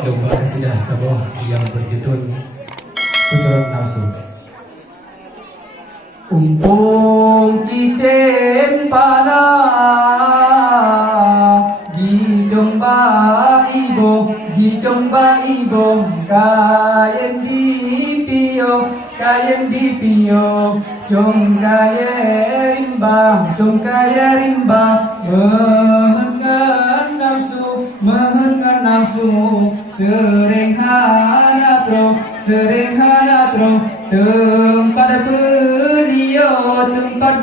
Lomba kasidah sebuah yang berjudul Putra Nafsu. Umpung citem pana di domba ibo kayen di pio jong kaya rimba mengan nafsu sering hana tro tempat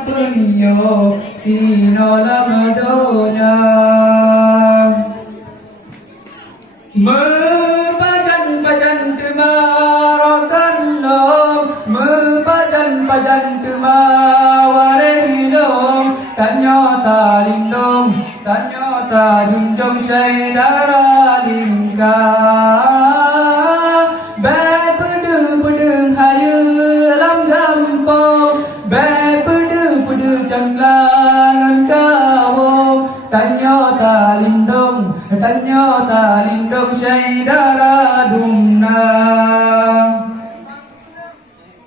penio sino lamadonya mepajan temarokan nom mepajan temawarehinom tanyo ta junjong say daralingka bai pedeng hayu lam gampong bai pedeng janglangan kawo tanyo ta lindong say daradumna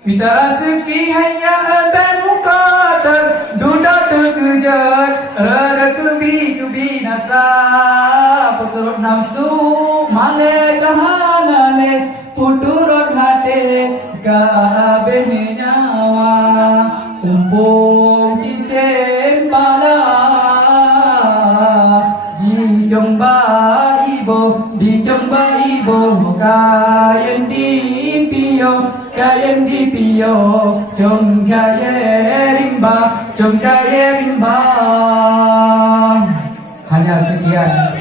Pitara seki hanya ben mukatar duda terkejar rada kubi nasa puturut nafsu male kahanale puturut hate kabeh nyawa umpung cicen pala di jomba ibo kayen di pio jom kaya rimba hanya sekian.